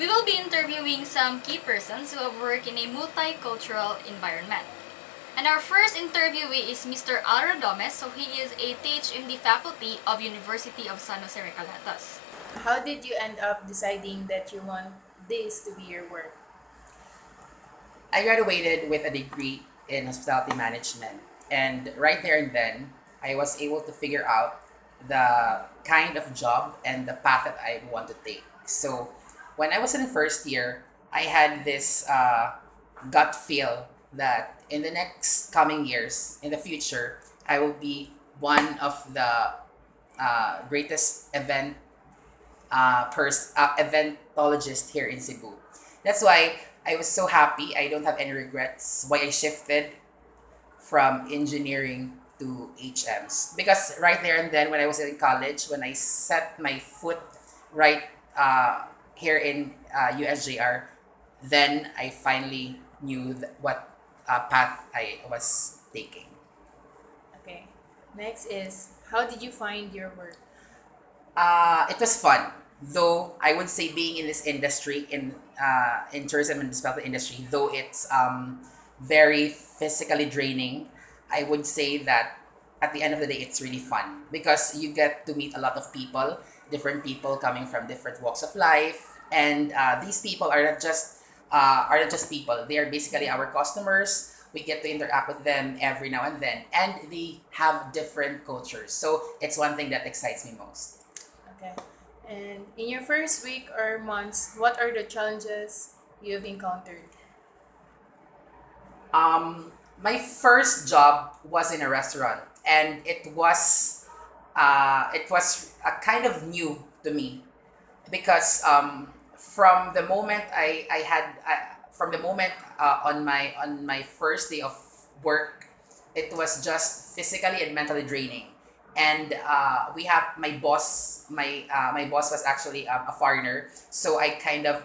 We will be interviewing some key persons who have worked in a multicultural environment. And our first interviewee is Mr. Alro Gomez, so he is a THMD faculty of University of San Jose Recalatas. How did you end up deciding that you want this to be your work? I graduated with a degree in hospitality management, and right there and then, I was able to figure out the kind of job and the path that I want to take. So, when I was in the first year, I had this gut feel that in the next coming years, in the future, I will be one of the greatest eventologist here in Cebu. That's why I was so happy. I don't have any regrets why I shifted from engineering to HMs. Because right there and then when I was in college, when I set my foot right here in USJR, then I finally knew what path I was taking. Okay. Next is how did you find your work? It was fun, though I would say being in this industry in tourism and hospitality industry, though it's very physically draining, I would say that at the end of the day, it's really fun because you get to meet a lot of people, different people coming from different walks of life, and these people are not just people. They are basically our customers. We get to interact with them every now and then, and they have different cultures. So it's one thing that excites me most. Okay. And in your first week or months, what are the challenges you've encountered? My first job was in a restaurant, and it was kind of new to me because from the moment from the moment on my first day of work, it was just physically and mentally draining. And we have my boss was actually a foreigner, so I kind of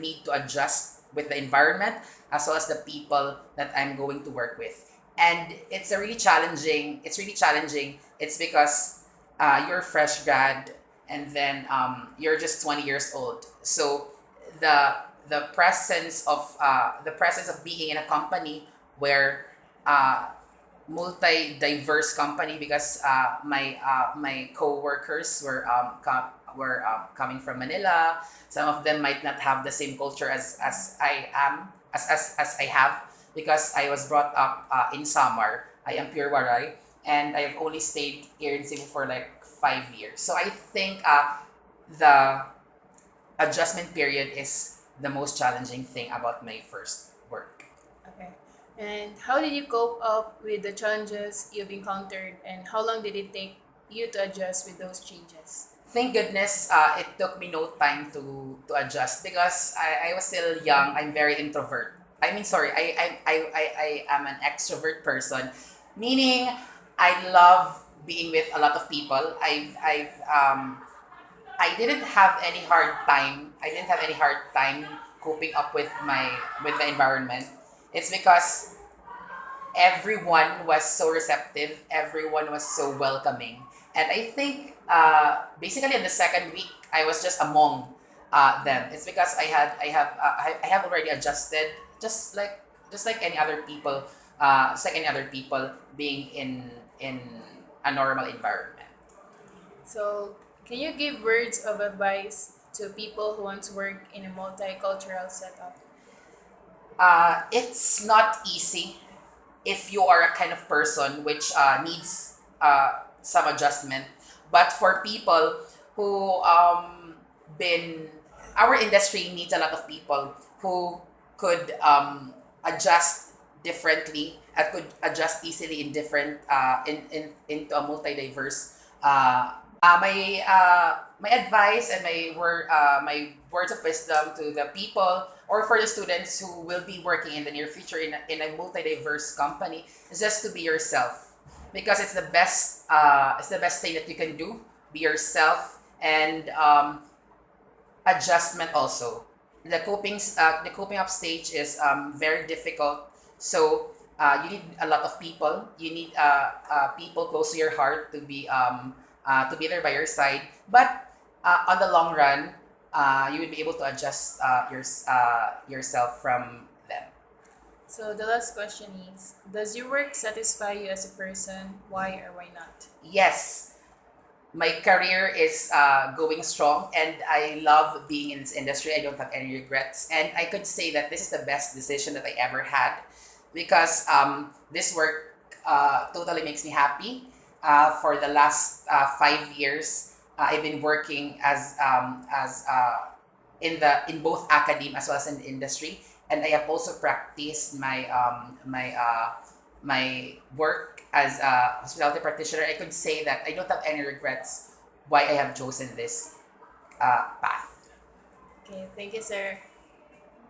need to adjust with the environment as well as the people that I'm going to work with. And it's really challenging. It's because you're a fresh grad, and then you're just 20 years old. So the the presence of being in a company where multi-diverse company, because my co-workers were coming from Manila. Some of them might not have the same culture as I am as I have, because I was brought up in Samar. I am pure Waray, and I've only stayed here in Cebu for like 5 years. So I think the adjustment period is the most challenging thing about my first work. Okay. And how did you cope up with the challenges you've encountered and how long did it take you to adjust with those changes? Thank goodness it took me no time to adjust, because I was still young. I'm very introvert. I mean, sorry, I am an extrovert person, meaning I love being with a lot of people. I didn't have any hard time. I didn't have any hard time coping up with the environment. It's because everyone was so receptive, everyone was so welcoming. And I think basically in the second week, I was just among them. It's because I have already adjusted, just like any other people, being in a normal environment. So, can you give words of advice to people who want to work in a multicultural setup? It's not easy if you are a kind of person which needs some adjustment. But for people who been our industry needs a lot of people who could adjust differently and could adjust easily in different into a multi-diverse my advice and my words of wisdom to the people or for the students who will be working in the near future in a multi-diverse company is just to be yourself, because it's the best thing that you can do. Be yourself, and adjustment also. The coping up stage is very difficult. So you need a lot of people. You need people close to your heart to be there by your side. But on the long run, you would be able to adjust yourself from them. So the last question is, does your work satisfy you as a person? Why or why not? Yes, my career is going strong, and I love being in this industry. I don't have any regrets, and I could say that this is the best decision that I ever had, because this work totally makes me happy. For the last 5 years, I've been working as in both academe as well as in the industry, and I have also practiced my work as a hospitality practitioner. I could say that I don't have any regrets why I have chosen this path. Okay, thank you, sir.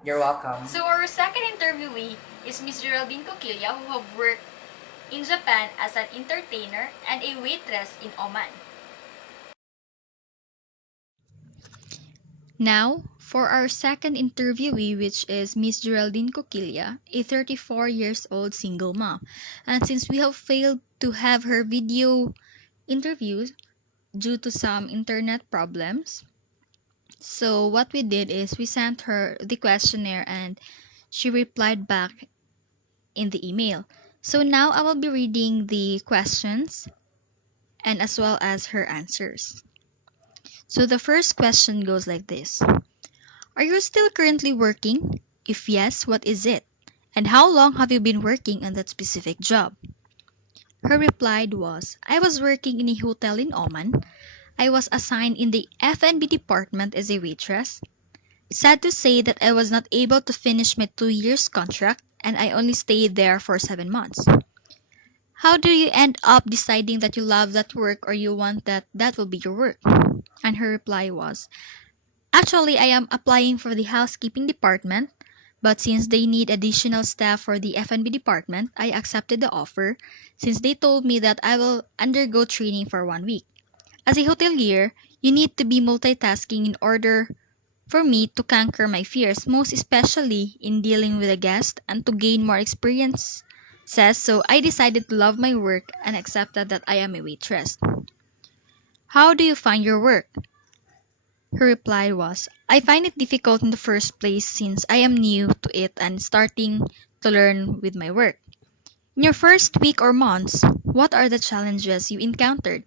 You're welcome. So our second interviewee is Miss Geraldine Coquilla, who have worked in Japan as an entertainer and a waitress in Oman. Now, for our second interviewee, which is Miss Geraldine Coquilla, a 34 years old single mom. And since we have failed to have her video interviews due to some internet problems, so what we did is we sent her the questionnaire and she replied back in the email. So now I will be reading the questions and as well as her answers. So the first question goes like this. Are you still currently working? If yes, what is it? And how long have you been working on that specific job? Her reply was, I was working in a hotel in Oman. I was assigned in the F&B department as a waitress. Sad to say that I was not able to finish my 2 years contract and I only stayed there for 7 months. How do you end up deciding that you love that work or you want that will be your work? And her reply was, actually, I am applying for the housekeeping department, but since they need additional staff for the F&B department, I accepted the offer since they told me that I will undergo training for 1 week. As a hotelier, you need to be multitasking in order for me to conquer my fears, most especially in dealing with a guest and to gain more experience. Says so I decided to love my work and accepted that I am a waitress. How do you find your work? Her reply was, I find it difficult in the first place since I am new to it and starting to learn with my work. In your first week or months, what are the challenges you encountered?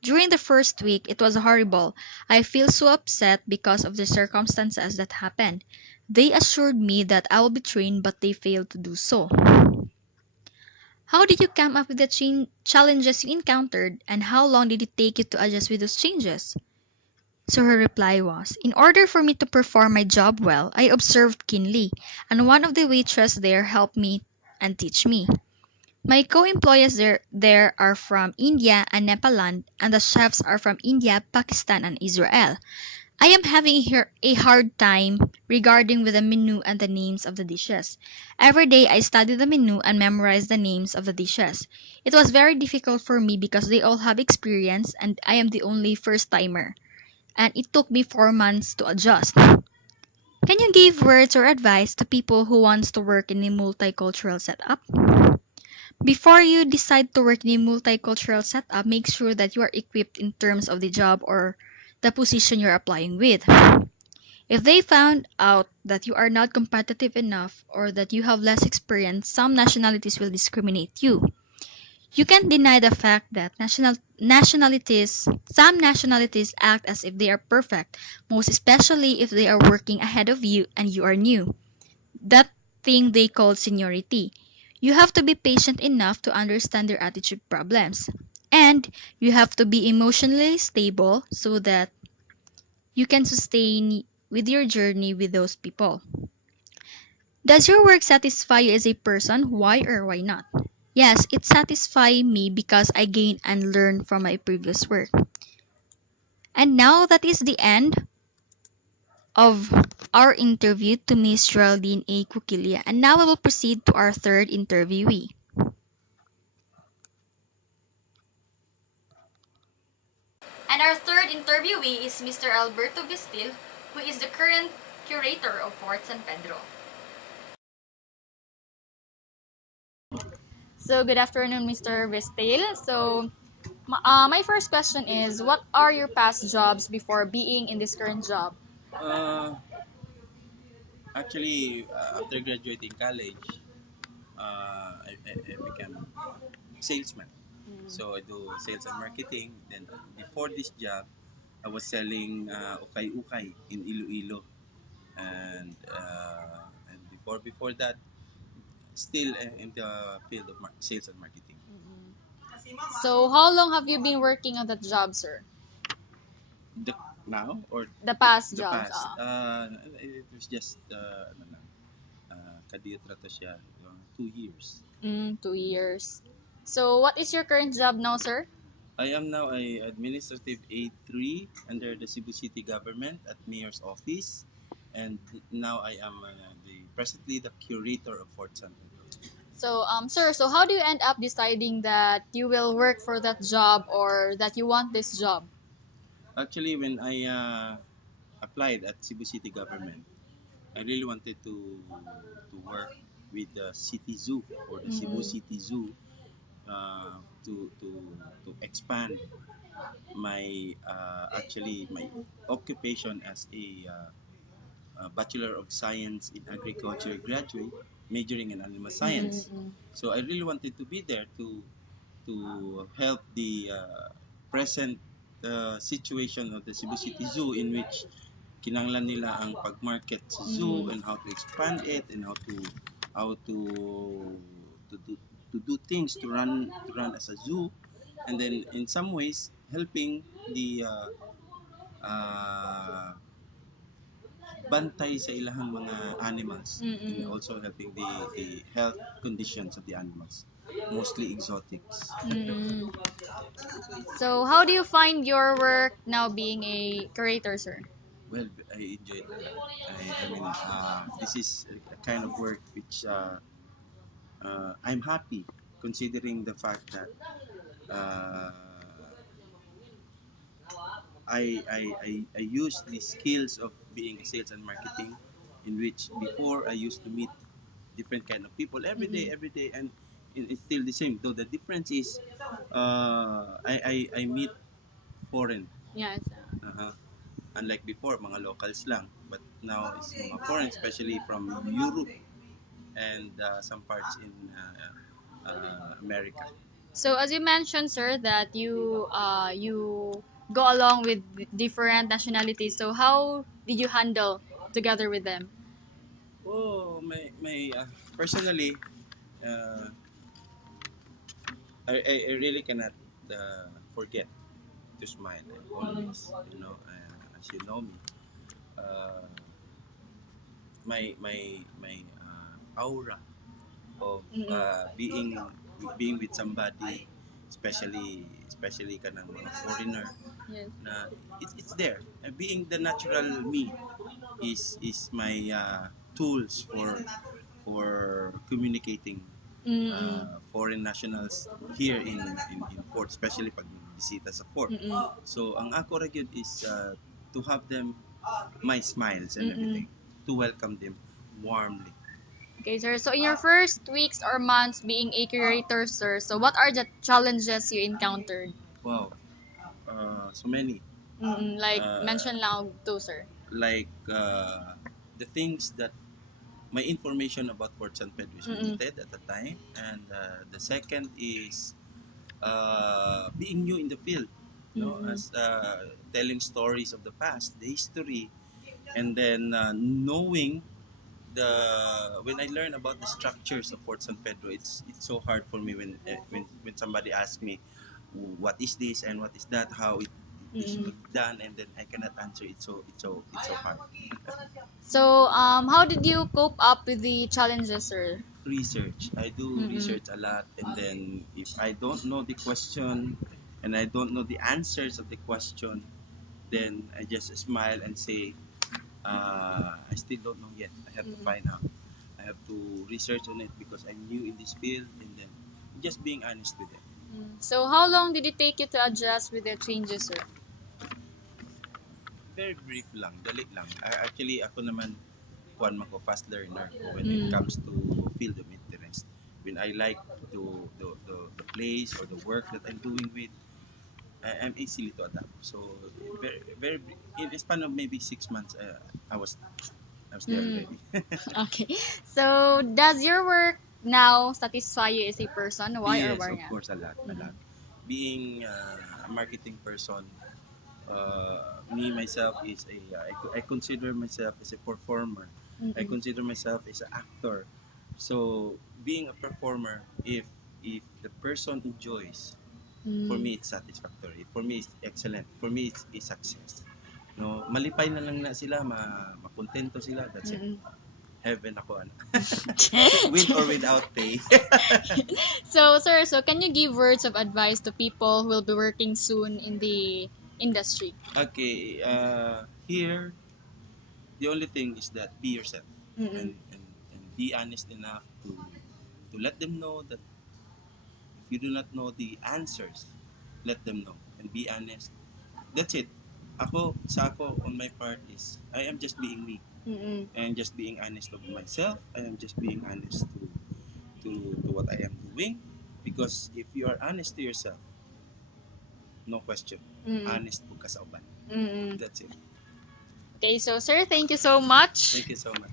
During the first week, it was horrible. I feel so upset because of the circumstances that happened. They assured me that I will be trained, but they failed to do so. How did you come up with the challenges you encountered, and how long did it take you to adjust with those changes? So her reply was, in order for me to perform my job well, I observed keenly, and one of the waitresses there helped me and teach me. My co-employees there are from India and Nepal, and the chefs are from India, Pakistan, and Israel. I am having a hard time regarding with the menu and the names of the dishes. Every day I study the menu and memorize the names of the dishes. It was very difficult for me because they all have experience and I am the only first timer. And it took me 4 months to adjust. Can you give words or advice to people who wants to work in a multicultural setup? Before you decide to work in a multicultural setup, make sure that you are equipped in terms of the job or the position you're applying with. If they found out that you are not competitive enough or that you have less experience, some nationalities will discriminate you. You can't deny the fact that some nationalities act as if they are perfect, most especially if they are working ahead of you and you are new. That thing they call seniority. You have to be patient enough to understand their attitude problems. And you have to be emotionally stable so that you can sustain with your journey with those people. Does your work satisfy you as a person? Why or why not? Yes, it satisfies me because I gain and learn from my previous work. And now that is the end of our interview to Miss Geraldine A. Kukilia. And now we will proceed to our third interviewee. And our third interviewee is Mr. Alberto Vistil, who is the current curator of Fort San Pedro. So, good afternoon, Mr. Vistil. So, my first question is, what are your past jobs before being in this current job? Uh, Actually, after graduating college, I became salesman. So I do sales and marketing. Then before this job, I was selling ukay-ukay in Iloilo, and before that, still in the field of sales and marketing. So, how long have you been working on that job, sir? The, Now or The past the jobs, past? It was just ano lang, kaditra to siya, 2 years. 2 years. So, what is your current job now, sir? I am now a administrative A3 under the Cebu City government at Mayor's office, and now I am presently the curator of Fort San Pedro. So, sir, so how do you end up deciding that you will work for that job or that you want this job? Actually, when I applied at Cebu City government, I really wanted to work with the city zoo or the Cebu Mm-mm. City Zoo, uh, to to to expand my actually my occupation as a Bachelor of Science in Agriculture graduate, majoring in animal science. Mm-mm. So I really wanted to be there to help the present situation of the Cebu City Zoo, in which kinanglan nila ang pag-market sa zoo Mm-mm. and how to expand it and how to do to do things to run as a zoo, and then in some ways helping the uh, bantay sa ilahang mga animals, and Mm-mm. also helping the health conditions of the animals, mostly exotics. Mm-mm. So, how do you find your work now being a curator, sir? Well, I enjoyed it a lot. I mean, this is a kind of work which I'm happy, considering the fact that uh, I use the skills of being a sales and marketing, in which before I used to meet different kind of people Mm-mm. every day, and it's still the same. Though the difference is, I meet foreign. Yes. Uh-huh. Unlike before, mga locals lang. But now it's mga foreign, especially from Europe and some parts in America. So, as you mentioned, sir, that you go along with different nationalities. So, how did you handle together with them? Oh, my personally, uh, I really cannot forget to smile. I always, as you know me, uh, my aura of Mm-mm. being with somebody, especially kanang mga foreigner, Yes. na it's there. Being the natural me is my tools for communicating Mm-mm. foreign nationals here in port, especially pag bisita sa port. Mm-mm. So ang ako ra gyud is to have them my smiles and Mm-mm. everything, to welcome them warmly. Okay, sir. So, in your first weeks or months being a curator, sir, so what are the challenges you encountered? Wow, so many. Like, Uh, mention lang two, sir. like the things that my information about Port San Pedro is Mm-mm. limited at the time, and the second is being new in the field, Mm-mm. as telling stories of the past, the history, and then knowing the when I learn about the structures of Fort San Pedro, it's so hard for me when somebody asks me what is this and what is that, how it is Mm-mm. done, and then I cannot answer it. So it's so hard. So, how did you cope up with the challenges, sir? Research. I do Mm-mm. research a lot, and then if I don't know the question and I don't know the answers of the question, then I just smile and say, I still don't know yet. I have to Mm-mm. find out. I have to research on it because I'm new in this field, and then just being honest with them. So, how long did it take you to adjust with the changes, sir? Very brief lang, dali lang. Actually, ako naman, kuan man ko, fast learner ko when it Mm. comes to field of interest. When I like the place or the work that I'm doing with, I'm easily to adapt. So very, very in a span of maybe 6 months, I was I was there Mm. already. Okay. So, does your work now satisfy you as a person? Why or Yes, why of not? course, a lot, a lot. Mm-mm. Being a marketing person, me myself is I consider myself as a performer. I Mm-mm. consider myself as an actor. So being a performer, if the person enjoys, for Mm. me it's satisfactory. For me it's excellent. For me it's a success. No, malipay na lang na sila, makontento sila. That's it. Mm-mm. Heaven ako ano. With or without pay. So, sir, so can you give words of advice to people who will be working soon in the industry? Okay, here the only thing is that be yourself Mm-mm. and be honest enough to let them know that if you do not know the answers, let them know and be honest. That's it. Ako on my part is I am just being me. Mm-mm. I am just being honest of myself. I am just being honest to what I am doing. Because if you are honest to yourself, no question. Mm-mm. Honest po ka sa uban. Mm-mm. That's it. Okay, so sir, thank you so much. Thank you so much.